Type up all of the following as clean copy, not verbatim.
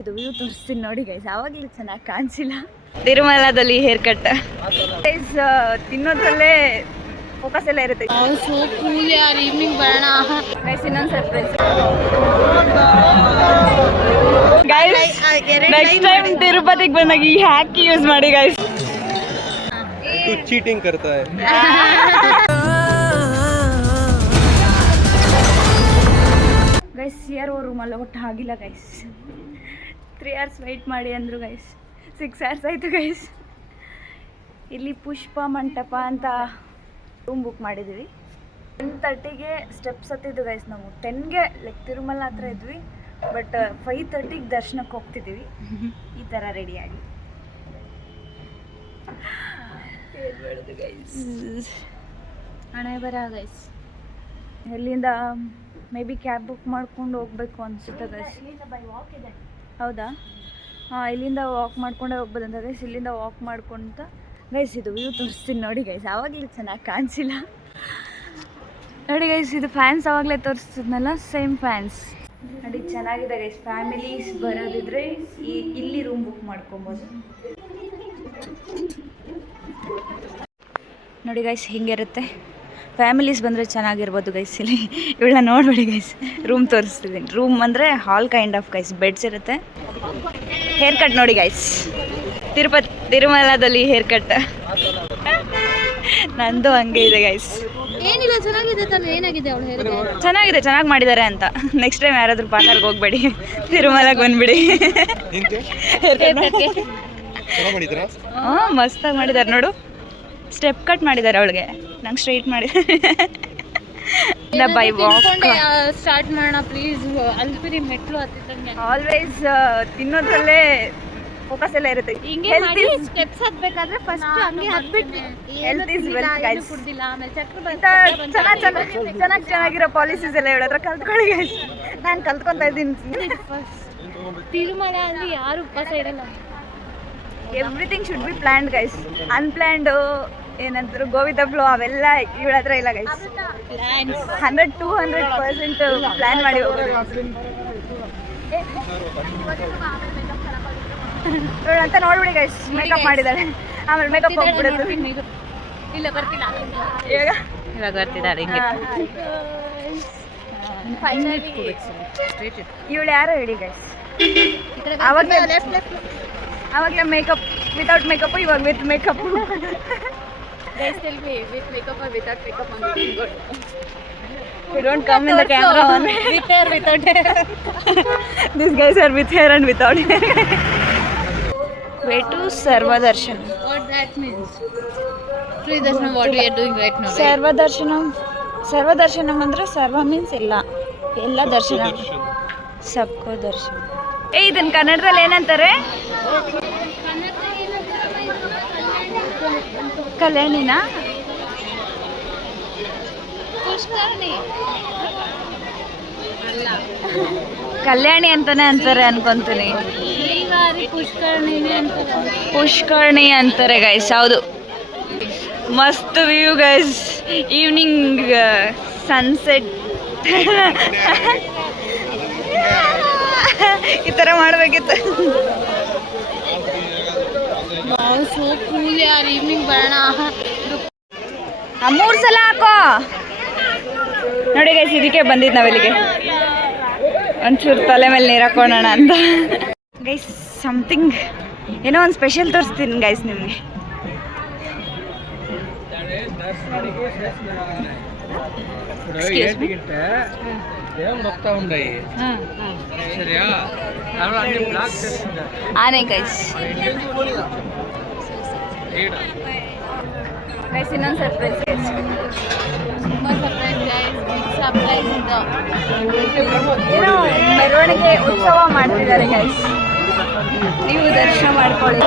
ಇದು ವ್ಯೂ ತೋರಿಸ್ತೀನಿ ನೋಡಿ ಗೈಸ್. ಆವಾಗಲೂ ಚೆನ್ನಾಗಿ ಕಾಣಿಸಿಲ್ಲ. ತಿರುಮಲದಲ್ಲಿ ಹೇರ್ ಕಟ್ ಗೈಸ್. ತಿನ್ನೋದ್ರಲ್ಲೇ ಫೋಕಸ್ ಎಲ್ಲ ಇರುತ್ತೆ ಈವ್ನಿಂಗ್ ಬರೋಣ ಗೈಸ್. ಇನ್ನೊಂದು ಸರ್ಪ್ರೈಸ್ ಗೈಸ್. ನೆಕ್ಸ್ಟ್ ಟೈಮ್ ತಿರುಪತಿಗೆ ಬಂದಾಗ ಈ ಹ್ಯಾಕ್ ಯೂಸ್ ಮಾಡಿ ಗೈಸ್. तू चीटिंग करता है. ಗೈಸ್ ಸಿಆರ್ ರೂಮಲ್ಲಿ ಒಟ್ಟು ಆಗಿಲ್ಲ ಗೈಸ್. 3 hours ವೆಯ್ಟ್ ಮಾಡಿ ಅಂದರು ಗೈಸ್. 6 hours ಆಯಿತು ಗೈಸ್. ಇಲ್ಲಿ ಪುಷ್ಪ ಮಂಟಪ ಅಂತ ರೂಮ್ ಬುಕ್ ಮಾಡಿದ್ದೀವಿ. 10:30ಗೆ ಸ್ಟೆಪ್ಸ್ ಹತ್ತಿದ್ದು ಗೈಸ್. ನಾವು 10ಗೆ ಲೈಕ್ ತಿರುಮಲ ಹತ್ರ ಇದ್ವಿ, ಬಟ್ 5:30ಗೆ ದರ್ಶನಕ್ಕೆ ಹೋಗ್ತಿದ್ದೀವಿ. ಈ ಥರ ರೆಡಿಯಾಗಿ ಹಣೆ ಬರ ಗೈಸ್. ಎಲ್ಲಿಂದ ಮೇ ಬಿ ಕ್ಯಾಬ್ ಬುಕ್ ಮಾಡ್ಕೊಂಡು ಹೋಗ್ಬೇಕು ಅನಿಸುತ್ತೆ ಗೈಸ್. ಹೌದಾ? ಹಾಂ, ಇಲ್ಲಿಂದ ವಾಕ್ ಮಾಡ್ಕೊಂಡೇ ಹೋಗ್ಬೋದಂತ ಗೈಸ್. ಇಲ್ಲಿಂದ ವಾಕ್ ಮಾಡ್ಕೊಂತ ಗೈಸ್ ಇದು ವ್ಯೂ ತೋರಿಸ್ತೀನಿ ನೋಡಿ ಗೈಸ್. ಆವಾಗಲೂ ಚೆನ್ನಾಗಿ ಕಾಣಿಸಿಲ್ಲ ನೋಡಿ ಗೈಸ್. ಇದು ಫ್ಯಾನ್ಸ್ ಆವಾಗಲೇ ತೋರಿಸ್ತಿದ್ನಲ್ಲ, ಸೇಮ್ ಫ್ಯಾನ್ಸ್ ನೋಡಿ. ಚೆನ್ನಾಗಿದೆ ಗೈಸ್. ಫ್ಯಾಮಿಲೀಸ್ ಬರೋದಿದ್ರೆ ಇಲ್ಲಿ ರೂಮ್ ಬುಕ್ ಮಾಡ್ಕೊಬೋದು ನೋಡಿ ಗೈಸ್. ಹಿಂಗಿರುತ್ತೆ. ಫ್ಯಾಮಿಲೀಸ್ ಬಂದರೆ ಚೆನ್ನಾಗಿರ್ಬೋದು ಗೈಸ್. ಇಲ್ಲಿ ಇವಳನ್ನ ನೋಡ್ಬೇಡಿ ಗೈಸ್. ರೂಮ್ ತೋರಿಸ್ತಿದ್ದೀನಿ. ರೂಮ್ ಅಂದರೆ ಹಾಲ್ ಕೈಂಡ್ ಆಫ್ ಗೈಸ್. ಬೆಡ್ಸ್ ಇರುತ್ತೆ. ಹೇರ್ ಕಟ್ ನೋಡಿ ಗೈಸ್. ತಿರುಮಲದಲ್ಲಿ ಹೇರ್ ಕಟ್ ನಂದು ಹಂಗೆ ಇದೆ ಗೈಸ್. ಏನಿಲ್ಲ, ಚೆನ್ನಾಗಿದೆ ತಾನೆ. ಏನಾಗಿದೆ ಅವಳು ಹೇರ್? ಚೆನ್ನಾಗಿದೆ, ಚೆನ್ನಾಗಿ ಮಾಡಿದ್ದಾರೆ ಅಂತ. ನೆಕ್ಸ್ಟ್ ಟೈಮ್ ಯಾರಾದರೂ ಪಾರ್ಲರ್ಗೆ ಹೋಗ್ಬೇಡಿ, ತಿರುಮಲಗೆ ಬಂದ್ಬಿಡಿ. ಹಾಂ, ಮಸ್ತಾಗಿ ಮಾಡಿದ್ದಾರೆ ನೋಡು. ಸ್ಟೆಪ್ ಕಟ್ ಮಾಡಿದ್ದಾರೆ ಅವಳಿಗೆ, ನಂಗೆ ಸ್ಟ್ರೈಟ್ ಮಾಡಿದ್ದಾರೆ. ಬೈ ವಾಕ್ ಸ್ಟಾರ್ಟ್ ಮಾಡೋಣ ಪ್ಲೀಸ್. ಅಲ್ಪಿರಿ ಮೆಟ್ಲು ಹತ್ತಿದ್ದಂಗೆ ಆಲ್ವೇಸ್ ತಿನ್ನೋದ್ರಲ್ಲೇ ಫೋಕಸ್ ಎಲ್ಲ ಇರುತ್ತೆ. ಹಿಂಗೆ ಮಾಡಿ ಸ್ಟೆಪ್ಸ್ ಹತ್ತಬೇಕಾದ್ರೆ ಫಸ್ಟ್ ಹಂಗೆ ಹತ್ಬಿಟ್ವಿ. Health is wealth guys. ಕುಡ್ದಿಲ್ಲ, ಆಮೇಲೆ ಚಕ್ರ ಚೆನ್ನಾಗಿರೋ ಪಾಲಿಸೀಸ್ ಎಲ್ಲ ಹೇಳೋದ್ರ ಕಲ್ತ್ಕೊಳ್ಳಿ ಗೈಸ್. ನಾನು ಕಲ್ತ್ಕೊತಾ ಇದ್ದೀನಿ. ತಿರುಮಲ ಅಲ್ಲಿ ಯಾರು ಉಪವಾಸ ಇರಲ್ಲ. Everything should be planned guys. Unplanned ಏನಂತಾರೆ ಗೋವಿಂದ ಫ್ಲೋ ಅವೆಲ್ಲ ಇವಳ ಹತ್ರ ಇಲ್ಲ ಗೈಸ್. 100-200% ಪ್ಲ್ಯಾನ್ ಮಾಡಿ ಹೋಗೋದು ಅಂತ ನೋಡ್ಬಿಡಿ ಗೈಸ್. ಮೇಕಪ್ ಮಾಡಿದ್ದಾಳೆ, ಆಮೇಲೆ ಮೇಕಪ್ ಹೋಗ್ಬಿಡುತ್ತೆ. ಇಲ್ಲ ಬರ್ತಿಲ್ಲ ಇವಾಗ ಬರ್ತಿದ್ದಾಳೆ ಹಿಂಗೆ. ಇವಳು ಯಾರು ಹೇಳಿ ಗೈಸ್. ಆವಾಗಲೇ ಮೇಕಪ್ ವಿತೌಟ್ ಮೇಕಪ್, ಇವಾಗ with makeup. Guys, tell me, with makeup or without makeup? Good. You don't come in the camera on. With hair, without hair. These guys are with hair and without hair. Way to Sarva Darshan. What that means? Free darshanam, what we are doing right now. Sarva Darshanam. Sarva Darshanam ಅಂದ್ರೆ ಸರ್ವ means ಎಲ್ಲ ದರ್ಶನ. ಸಬ್ಕೋ ದರ್ಶನ. ಇದನ್ನ ಕನ್ನಡದಲ್ಲಿ ಏನಂತಾರೆ? ಕಲ್ಯಾಣಿನಾ? ಕಲ್ಯಾಣಿ ಅಂತಾನೆ ಅಂತಾರೆ ಅನ್ಕೊಂತೀನಿ. ಪುಷ್ಕರ್ಣಿ ಅಂತಾರೆ ಗೈಸ್. ಹೌದು, ಮಸ್ತ್ ವ್ಯೂ ಗೈಸ್. ಈವ್ನಿಂಗ್ ಸನ್ಸೆಟ್ ಈ ಥರ ಮಾಡಬೇಕಿತ್ತು. ಈವ್ನಿಂಗ್ ಬರೋಣ. 3 ಸಲ ಹಾಕೋ ನೋಡಿ ಗೈಸ್. ಇದಕ್ಕೆ ಬಂದಿದ್ದು ನಾವಿಲ್ಲಿಗೆ, ಒಂಚೂರು ತಲೆ ಮೇಲೆ ನೀರು ಹಾಕೋಣ ಅಂತ ಗೈಸ್. ಸಮಥಿಂಗ್ ಏನೋ ಒಂದು ಸ್ಪೆಷಲ್ ತೋರಿಸ್ತೀನಿ ಗೈಸ್ ನಿಮಗೆ. ಆನೆ ಗೈಸ್. ಗೈಸ್ ಇನ್ನೊಂದು ಸರ್ಪ್ರೈಸ್ ಗೈಸ್. ಏನೋ ಮೆರವಣಿಗೆ ಉತ್ಸವ ಮಾಡ್ತಿದ್ದಾರೆ ಗೈಸ್. ನೀವು ದರ್ಶನ ಮಾಡ್ಕೊಳ್ಳಿ.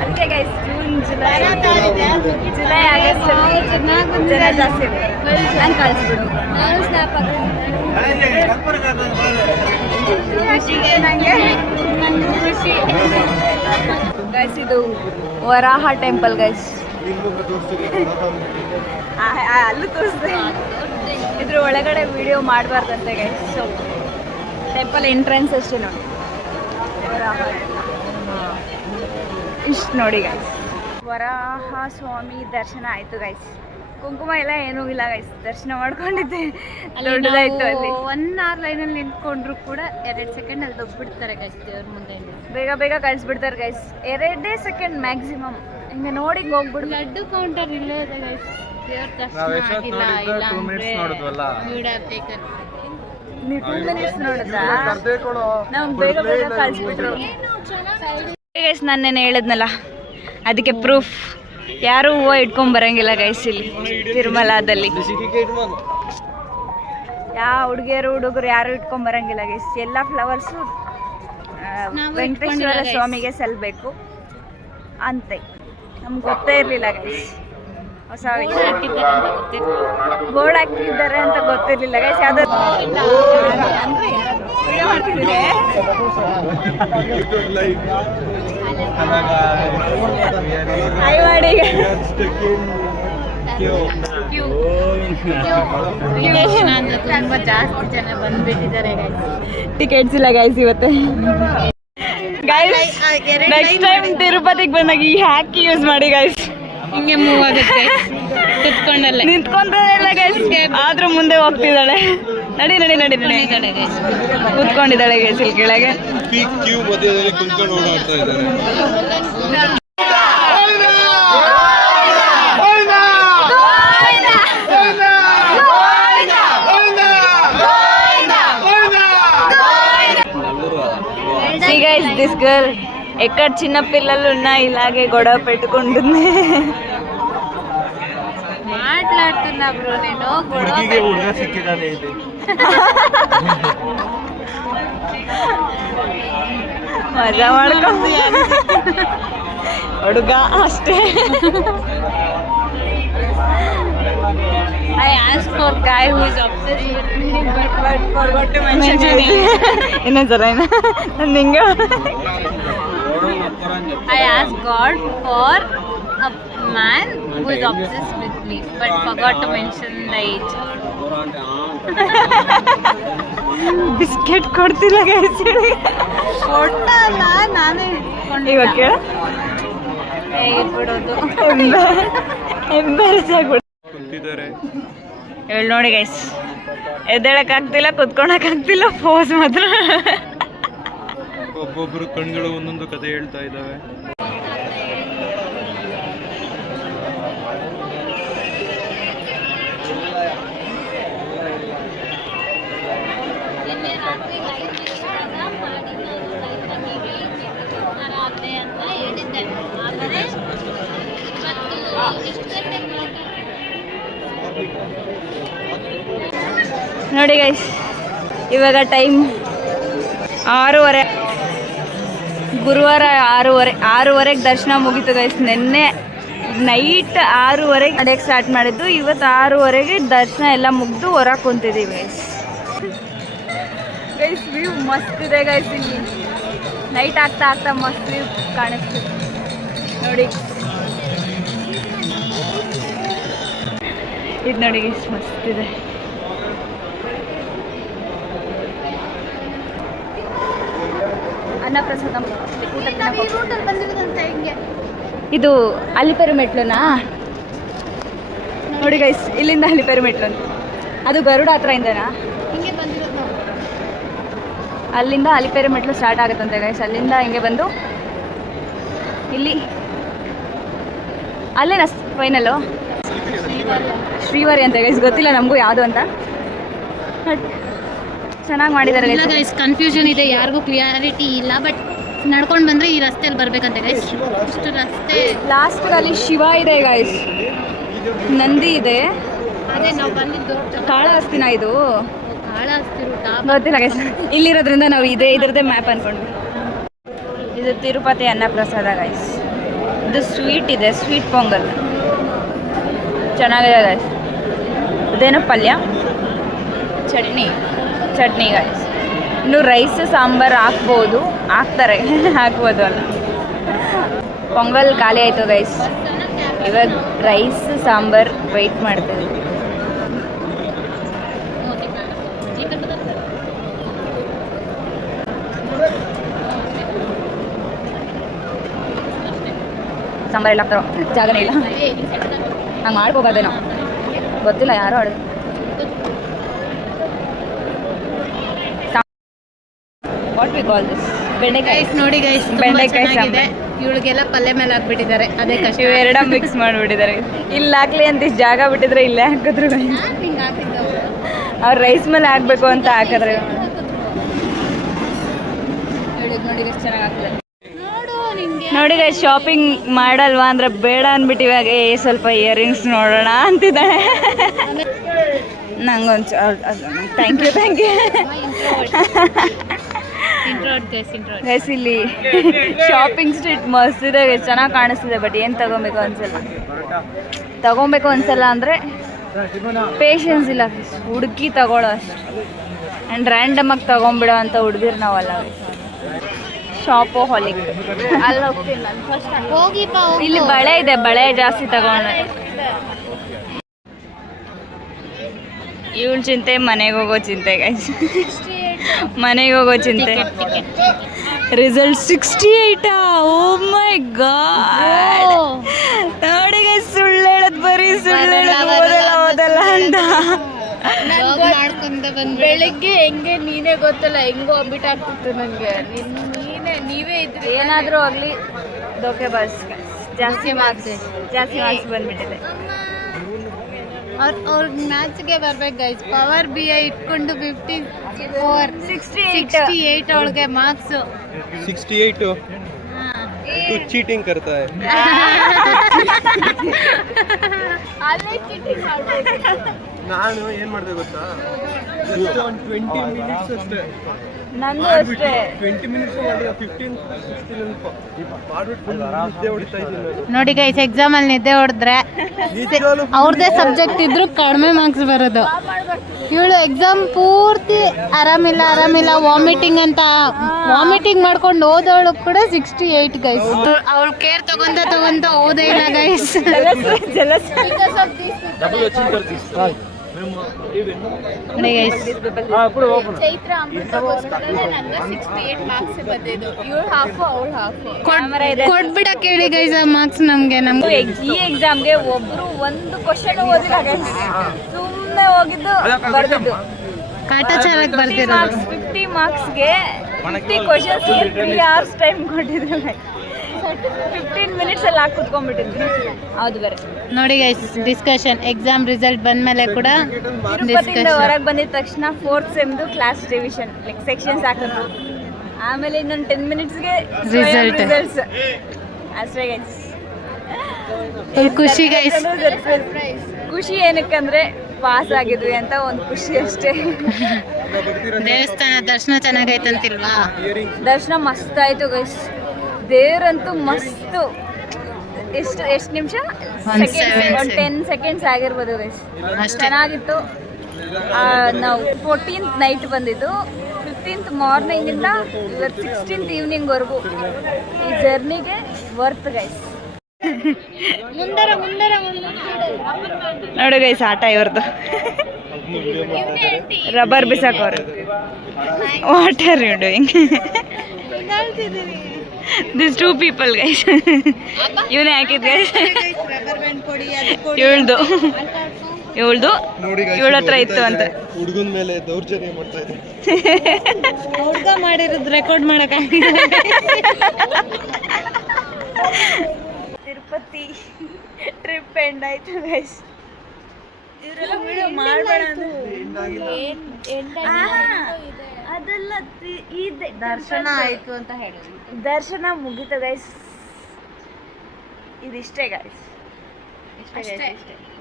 ಅದಕ್ಕೆ ಗೈಸ್ ಜೂನ್ ಜುಲೈ ಜನ ಜಾಸ್ತಿ ನಾನು ಕಳಿಸ್ಬಿಡು ಗೈಸ್ ಇದು ವರಾಹ ಟೆಂಪಲ್ ಗೈಸ್ ಅಲ್ಲೂ ತೋರಿಸ್ದೆ ಇದ್ರ ಒಳಗಡೆ ವಿಡಿಯೋ ಮಾಡಬಾರ್ದಂತೆ ಗೈಸ್ ಸೊ ಟೆಂಪಲ್ ಎಂಟ್ರೆನ್ಸ್ ಅಷ್ಟೇ ನೋಡಿ ಇಷ್ಟು ನೋಡಿ ಗೈಸ್ ವರಾಹ ಸ್ವಾಮಿ ದರ್ಶನ ಆಯಿತು ಗೈಸ್ ಕುಂಕುಮ ಎಲ್ಲ ಏನೂ ಇಲ್ಲ ಗೈಸ್ ದರ್ಶನ ಮಾಡ್ಕೊಂಡಿದ್ದೆ ದೊಡ್ಡದಾಯ್ತು ಅಲ್ಲಿ 1 hour ಲೈನಲ್ಲಿ ನಿಂತ್ಕೊಂಡ್ರು ಕೂಡ 2 ಸೆಕೆಂಡ್ ಅಲ್ಲಿ ದೊಬ್ಬಿಡ್ತಾರೆ ಗೈಸ್ ದೇವ್ರ ಮುಂದೆ ಬೇಗ ಬೇಗ ಕಳಿಸ್ಬಿಡ್ತಾರೆ ಗೈಸ್ 2 ಸೆಕೆಂಡ್ ಮ್ಯಾಕ್ಸಿಮಮ್ ಹಿಂಗೆ ನೋಡಿ ಹೋಗ್ಬಿಡು ಲಡ್ಡು ಕೌಂಟರ್ ಇಲ್ಲೇ ಇದೆ ಗೈಸ್ ದೇವ್ರ ದರ್ಶನ ಆಗಿಲ್ಲ ಇಲ್ಲ ಅಂದ್ರೆ ವಿಡ್ ಹ್ಯಾವ್ ಟೇಕನ್ ನೀವು 2 ಮಿನಿಟ್ಸ್ ನೋಡಿದ್ರಾ ನಾವು ಬೇಗ ಬೇಗ ಕಳಿಸ್ಬಿಟ್ರು ಗೈಸ್ ನಾನು ನೆನೆ ಹೇಳಿದ್ನಲ್ಲ ಅದಕ್ಕೆ ಪ್ರೂಫ್ ಯಾರು ಹೂವು ಇಟ್ಕೊಂಡ್ ಬರಂಗಿಲ್ಲ ಗೈಸ್ ಇಲ್ಲಿ ತಿರುಮಲಾದಲ್ಲಿ ಯಾವ ಹುಡುಗಿಯರು ಹುಡುಗರು ಯಾರು ಇಟ್ಕೊಂಡ್ ಬರಂಗಿಲ್ಲ ಗೈಸ್ ಎಲ್ಲ ಫ್ಲವರ್ಸು ವೆಂಕಟೇಶ್ವರ ಸ್ವಾಮಿಗೆ ಸಲ್ಲಬೇಕು ಅಂತೆ ನಮ್ಗೆ ಗೊತ್ತೇ ಇರಲಿಲ್ಲ ಗೈಸ್ ಹೊಸ ಬೋರ್ಡ್ ಹಾಕಿದ್ದಾರೆ ಅಂತ ಗೊತ್ತಿರಲಿಲ್ಲ ಗೈಸ್ ಯಾವ್ದಾದ್ರು ತುಂಬಾ ಜಾಸ್ತಿ ಜನ ಬಂದ್ಬಿಟ್ಟಿದ್ದಾರೆ ಟಿಕೆಟ್ಸ್ ಇಲ್ಲ ಗೈಸ್ ಇವತ್ತು ಗೈಸ್ ನೆಕ್ಸ್ಟ್ ಟೈಮ್ ತಿರುಪತಿಗೆ ಬಂದಾಗ ಈ ಹ್ಯಾಕ್ ಯೂಸ್ ಮಾಡಿ ಗೈಸ್ ಹಿಂಗೆ ಮೂವ್ ಆಗುತ್ತೆ ಕುತ್ಕೊಂಡಲ್ಲ ನಿಂತ್ಕೊಂಡ್ರಲ್ಲ ಗೈಸ್ ಆದ್ರೂ ಮುಂದೆ ಹೋಗ್ತಿದ್ದಾಳೆ ನಡಿ ನಡಿ ನಡಿ ನಡಿ ಕೂತ್ಕೊಂಡಿದ್ದಾಳೆ ಗೈಸ್ ಇಲ್ಲಿ ಕೆಳಗೆ ಕ್ಯೂ ಮಧ್ಯದಲ್ಲಿ ಕುತ್ಕೊಂಡು ಓಡಾಡ್ತಾ ಇದ್ದಾರೆ See guys, this girl ఎక్కడ చిన్న పిల్లలు ఉన్నా ఇలాగే గొడవ పెట్టుకుంటుంది మాట్లాడుతున్నా బ్రో నేను గొడవ సిక్కిదానే ఇది ಮಜಾ ಮಾಡ್ಕೊ ಹುಡುಗ ಅಷ್ಟೇ I asked for guy who is obsessed with me but forgot to mention it. ಇನ್ನೊಂದ್ಸಲ ನಿಂಗೆ I asked God for a man who is obsessed with me but forgot to mention the age. Biscuit ಕೊಡ್ತಿಲ್ಲ guys ಕೊಟ್ಟಲ್ಲ ನಾನೇ ಇವಾಗ ಕೇಳ ಬಿಡೋದು ಎಂಬಾರಸ್ ಆಗ್ಬಿಡು ಕುಂತಿದ್ದಾರೆ ಹೇಳಿ ನೋಡಿ ಗೈಸ್ ಎದ್ದೇಳಕ್ಕಾಗ್ತಿಲ್ಲ ಕುತ್ಕೊಳಕ್ಕಾಗ್ತಿಲ್ಲ ಪೋಸ್ ಮಾತ್ರ ಒಬ್ಬೊಬ್ರು ಕಣ್ಗಳು ಒಂದೊಂದು ಕತೆ ಹೇಳ್ತಾ ಇದ್ದಾವೆ ನೋಡಿ ಗೈಸ್ ಇವಾಗ ಟೈಮ್ 6:30 ಗುರುವಾರ 6:30ಗೆ ದರ್ಶನ ಮುಗೀತು ಗೈಸ್ ನಿನ್ನೆ ನೈಟ್ 6:30ಗೆ ನಡೆಯಕ್ಕೆ ಸ್ಟಾರ್ಟ್ ಮಾಡಿದ್ದು ಇವತ್ತು 6:30ಗೆ ದರ್ಶನ ಎಲ್ಲ ಮುಗಿದು ಹೊರಗೆ ಕುಂತಿದ್ದೀವಿ ಗೈಸ್ ಗೈಸ್ ವ್ಯೂ ಮಸ್ತ್ ಇದೆ ಗೈಸ್ ಇಲ್ಲಿ ನೈಟ್ ಆಗ್ತಾ ಆಗ್ತಾ ಮಸ್ತ್ ವ್ಯೂ ಕಾಣಿಸ್ತಿದೆ ನೋಡಿ ಇದು ನೋಡಿ ಗೈಸ್ ಮಸ್ತ್ ಇದೆ ಅನ್ನಪ್ರಸಾದ ಇದು ಅಲಿಪೆರು ಮೆಟ್ಲುನಾ ನೋಡಿ ಗೈಸ್ ಇಲ್ಲಿಂದ ಅಲಿಪೆರು ಮೆಟ್ಲು ಅಂತ ಅದು ಗರುಡ ಹತ್ರ ಇಂದನಾ ಅಲ್ಲಿಂದ ಅಲಿಪೆರು ಮೆಟ್ಲು ಸ್ಟಾರ್ಟ್ ಆಗುತ್ತಂತೆ ಗೈಸ್ ಅಲ್ಲಿಂದ ಹಿಂಗೆ ಬಂದು ಇಲ್ಲಿ ಅಲ್ಲೇನಾ ಫೈನಲ್ಲು ಶ್ರೀವಾರಿ ಅಂತ ಗೈಸ್ ಗೊತ್ತಿಲ್ಲ ನಮಗೂ ಯಾವುದು ಅಂತ ಬಟ್ ಚೆನ್ನಾಗಿ ಮಾಡಿದ್ದಾರೆ ಗೈಸ್ ಕನ್ಫ್ಯೂಷನ್ ಇದೆ ಯಾರಿಗೂ ಕ್ಲಿಯಾರಿಟಿ ಇಲ್ಲ ಬಟ್ ನಡ್ಕೊಂಡು ಬಂದರೆ ಈ ರಸ್ತೆಯಲ್ಲಿ ಬರಬೇಕಂತೆ ಗೈಸ್ ಇಷ್ಟು ರಸ್ತೆ ಲಾಸ್ಟಲ್ಲಿ ಶಿವ ಇದೆ ಗೈಸ್ ನಂದಿ ಇದೆ ಅದೇ ನಾವು ಬಂದಿದ್ದು ಕಾಳಹಸ್ತಿನ ಇದು ಕಾಳಹಸ್ತಿ ಗೊತ್ತಿಲ್ಲ ಗೈಸ್ ಇಲ್ಲಿರೋದ್ರಿಂದ ನಾವು ಇದ್ರದ್ದೇ ಮ್ಯಾಪ್ ಅಂದ್ಕೊಂಡ್ವಿ ಇದು ತಿರುಪತಿ ಅನ್ನಪ್ರಸಾದ ಗೈಸ್ ಇದು ಸ್ವೀಟ್ ಇದೆ ಸ್ವೀಟ್ ಪೊಂಗಲ್ ಚೆನ್ನಾಗಿದೆ ಗೈಸ್. ಅದೇನೋ ಪಲ್ಯ, ಚಟ್ನಿ ಗೈಸ್. ಇನ್ನು ರೈಸ್ ಸಾಂಬಾರು ಹಾಕ್ಬೋದು, ಹಾಕ್ತಾರೆ ಹಾಕ್ಬೋದು ಅಲ್ಲ. ಪೊಂಗಲ್ ಖಾಲಿ ಆಯಿತು ಗೈಸ್. ಇವಾಗ ರೈಸ್ ಸಾಂಬಾರು ವೆಯ್ಟ್ ಮಾಡ್ತೀವಿ. ಸಾಂಬಾರು ಎಲ್ಲ ಹಾಕ್ತಾರೋ ಜಾಗನೇ ಇಲ್ಲ. ಹಂಗೆ ಮಾಡ್ಕೋಬಾರ್ದೇನೋ ಗೊತ್ತಿಲ್ಲ, ಯಾರೋ ಆಡೋದು. What we call this? ಬೆಂಡೆಕಾಯಿ ನೋಡಿ ಗೈಸ್, ಬೆಂಡೆಕಾಯಿ ಸಾಂಬಾರು. ಇವಳಿಗೆಲ್ಲ ಪಲ್ಯ ಮೇಲೆ ಹಾಕ್ಬಿಟ್ಟಿದ್ದಾರೆ, ಅದೇ ಕಷ್ಟ. ಇವೆರಡ ಮಿಕ್ಸ್ ಮಾಡಿಬಿಟ್ಟಿದ್ದಾರೆ. ಇಲ್ಲಿ ಹಾಕ್ಲಿ ಅಂತ ಇಷ್ಟು ಜಾಗ ಬಿಟ್ಟಿದ್ರೆ ಇಲ್ಲೇ ಹಾಕಿದ್ರು. ಅವ್ರು ರೈಸ್ ಮೇಲೆ ಹಾಕ್ಬೇಕು ಅಂತ ಹಾಕಿದ್ರೆ ನೋಡಿ ಎಷ್ಟು ಚೆನ್ನಾಗಿ ಆಗ್ತದೆ. ನೋಡಿ ಗೈಸ್, ಶಾಪಿಂಗ್ ಮಾಡಲ್ವಾ ಅಂದ್ರೆ ಬೇಡ ಅಂದ್ಬಿಟ್ಟು ಇವಾಗ ಸ್ವಲ್ಪ ಇಯರಿಂಗ್ಸ್ ನೋಡೋಣ ಅಂತಿದ್ದಾಳೆ. ನಂಗೊಂದು ಥ್ಯಾಂಕ್ ಯು ಗೈಸ್. ಇಲ್ಲಿ ಶಾಪಿಂಗ್ ಸ್ಟ್ರೀಟ್ ಮಸ್ತ್ ಇದೆ, ಚೆನ್ನಾಗಿ ಕಾಣಿಸ್ತಿದೆ. ಬಟ್ ಏನು ತಗೊಬೇಕು ಅನ್ಸಲ್ಲ ಅಂದರೆ ಪೇಷನ್ಸ್ ಇಲ್ಲ, ಹುಡುಕಿ ತಗೊಳ್ಳೋ ಅಷ್ಟು. ಆ್ಯಂಡ್ ರ್ಯಾಂಡಮ್ ಆಗಿ ತಗೊಂಬಿಡೋ ಅಂತ ಹುಡುಗಿರು ನಾವಲ್ಲ. ಶಾಪೋ ಹಾಲಿಕ್ ಅಲ್ಲಿ ಹೋಗ್ತೀನಿ ನಾನು ಫಸ್ಟ್. ಇಲ್ಲಿ ಬಳೆ ಇದೆ, ಬಳೆ ಜಾಸ್ತಿ ತಗೊಂಡೆ. ಇವಳು ಚಿಂತೆ, ಮನೆಗೆ ಹೋಗೋ ಚಿಂತೆ ಗೈಸ್. ಮನೆಗೆ ಹೋಗೋ ಚಿಂತೆ. ರಿಸಲ್ಟ್ 68. ಓ ಮೈ ಗಾಡ್. ನೋಡಿ ಗೈಸ್, ಸುಳ್ಳು ಹೇಳೋದು, ಬರೀ ಸುಳ್ಳು ಹೇಳೋದು, ಓದಲ್ಲ ಅಂತ. ಬೆಳಿಗ್ಗೆ ಹೆಂಗೆ ನೀನೇ ಗೊತ್ತಲ್ಲ, ಹೆಂಗೋ ಅಬ್ಬಿಟ್ ಆಗ್ತಿತ್ತು ನನಗೆ. ನೀವೇ ಇದ್ರಿ, ಏನಾದರೂ ಆಗಲಿ ದೋಕೆ ಬಸ್. ಜಾಸ್ತಿ ಮಾರ್ಕ್ಸ್ ಬಂದ್ಬಿಟ್ಟಿದೆ. ಅವ್ರಿಗೆ ಮ್ಯಾಚ್ಗೆ ಬರ್ಬೇಕು ಗೈಸ್. ಪವರ್ BI ಇಟ್ಕೊಂಡು 68 ಅವಳಿಗೆ ಮಾರ್ಕ್ಸ್. 68 तू चीटिंग करता है. ನಾನು ಏನು ಮಾಡಿದೆ ಗೊತ್ತಾ, ಜಸ್ಟ್ ಒಂದು 20 ಮಿನಿಟ್ಸ್ ಅಷ್ಟೇ. ನಂದು ಅಷ್ಟೇ 20 ಮಿನಿಟ್ಸ್ ಮಾಡಿದ್ರೆ 15 ನಿದ್ದೆ ಹೊಡಿತಾ ಇದ್ದೀನಿ. ನೋಡಿ ಗೈಸ್, ಎಕ್ಸಾಮ್ ಅಲ್ಲಿ ನಿದ್ದೆ ಹೊಡೆದ್ರೆ ಅವ್ರದ್ದೇ ಸಬ್ಜೆಕ್ಟ್ ಇದ್ರು ಕಡಿಮೆ ಮಾರ್ಕ್ಸ್ ಬರೋದು. ಇವಳು ಎಕ್ಸಾಮ್ ಪೂರ್ತಿ ಆರಾಮಿಲ್ಲ ವಾಮಿಟಿಂಗ್ ಮಾಡ್ಕೊಂಡು ಓದೋಳು ಕೂಡ 68 ಗೈಸ್. ಅವಳು ಕೇರ್ ತಗೊಂತ ಓದೇ ಇಲ್ಲ ಗೈಸ್. ಕೊಟ್ಬಿಡ ಕೇಳಿ ಗೈಸ್ ಆ ಮಾರ್ಕ್ಸ್ ನಮ್ಗೆ. ಈ ಎಕ್ಸಾಮ್ಗೆ ಒಬ್ರು ಒಂದು ಕ್ವಶನ್ ಓದಿಲ್ಲ ಗೈಸ್, ಸುಮ್ಮನೆ ಹೋಗಿದ್ದು ಬರ್ದಿದ್ದು. ಕಾಟಾಚಾರಕ್ಕೆ ಬರ್ತಿರೋದು. 50 ಮಾರ್ಕ್ಸ್ಗೆ 50 ಕ್ವಶನ್ಸ್ 3 hours ಟೈಮ್ ಕೊಟ್ಟಿದ್ರು. 15 ಮಿನಿಟ್ಸ್ ಅಲ್ಲಿ ಹಾಕಿ ಕುತ್ಕೊಂಡ್ಬಿಟ್ಟಿದ್ವಿ. ಹೌದು ಬೇರೆ. ನೋಡಿ ಗೈಸ್, ಡಿಸ್ಕಷನ್ ಎಕ್ಸಾಮ್ ರಿಸಲ್ಟ್ ಬಂದ್ಮೇಲೆ ಕೂಡ ತಿರುಪತಿಯಿಂದ ಹೊರಗೆ ಬಂದಿದ ತಕ್ಷಣ 4th ಸೆಮ್ದು ಕ್ಲಾಸ್ ರಿವಿಷನ್ ಲೈಕ್ ಸೆಕ್ಷನ್ಸ್ ಹಾಕಿದ್ರು. ಆಮೇಲೆ ಇನ್ನೊಂದು 10 ಮಿನಿಟ್ಸ್ಗೆ ರಿಸಲ್ಟ್ಸ್ ಅಷ್ಟೇ ಗೈಸ್. ಖುಷಿ ಗೈಸ್. ಖುಷಿ ಏನಕ್ಕಂದ್ರೆ ಪಾಸ್ ಆಗಿದ್ವಿ ಅಂತ ಒಂದು ಖುಷಿ ಅಷ್ಟೇ. ದೇವಸ್ಥಾನ ದರ್ಶನ ಚೆನ್ನಾಗೈತಂತಿಲ್ವಾ? ದರ್ಶನ ಮಸ್ತ್ ಆಯ್ತು ಗೈಸ್. ದೇವರಂತೂ ಮಸ್ತು. ಎಷ್ಟು ನಿಮಿಷ? ಒಂದು 10 ಸೆಕೆಂಡ್ಸ್ ಆಗಿರ್ಬೋದು ಗೈಸ್. ಚೆನ್ನಾಗಿತ್ತು. ನಾವು 14th ನೈಟ್ ಬಂದಿದ್ದು, 15th ಮಾರ್ನಿಂಗಿಂದ ಇವತ್ತು 16th ಈವ್ನಿಂಗ್ವರೆಗೂ ಈ ಜರ್ನಿಗೆ ವರ್ತ್ ಗೈಸ್. ನೋಡಿ ಗೈಸ್, ಆಟ ಇವ್ರದ್ದು. ರಬ್ಬರ್ ಬಿಸಾಕೋರು. What are you doing? This 2 people guys. ಇವನೇ ಹಾಕಿದ್ ಗೈಸ್. ಇವಳ್ದು ಇವಳ ಹತ್ರ ಇತ್ತು ಅಂತ. ಹುಡುಗನ ಮೇಲೆ ದೌರ್ಜನ್ಯ ಮಾಡ್ತಾ ಇದೆ. ಹುಡುಗ ಮಾಡಿರೋದು ರೆಕಾರ್ಡ್ ಮಾಡಕ್ಕೆ. ತಿರುಪತಿ ಟ್ರಿಪ್ ಎಂಡ್ ಆಯ್ತು ಗೈಸ್. ಇವರೆಲ್ಲ ವಿಡಿಯೋ ಮಾಡಬೇಡ ಅದೆಲ್ಲ. ದರ್ಶನ ಆಯ್ತು ಅಂತ ಹೇಳಿ ದರ್ಶನ ಮುಗೀತು ಗೈಸ್. ಇದಿಷ್ಟೇ ಗೈಸ್.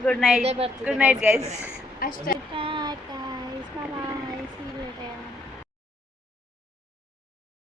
Good night guys. ಅಷ್ಟೇ.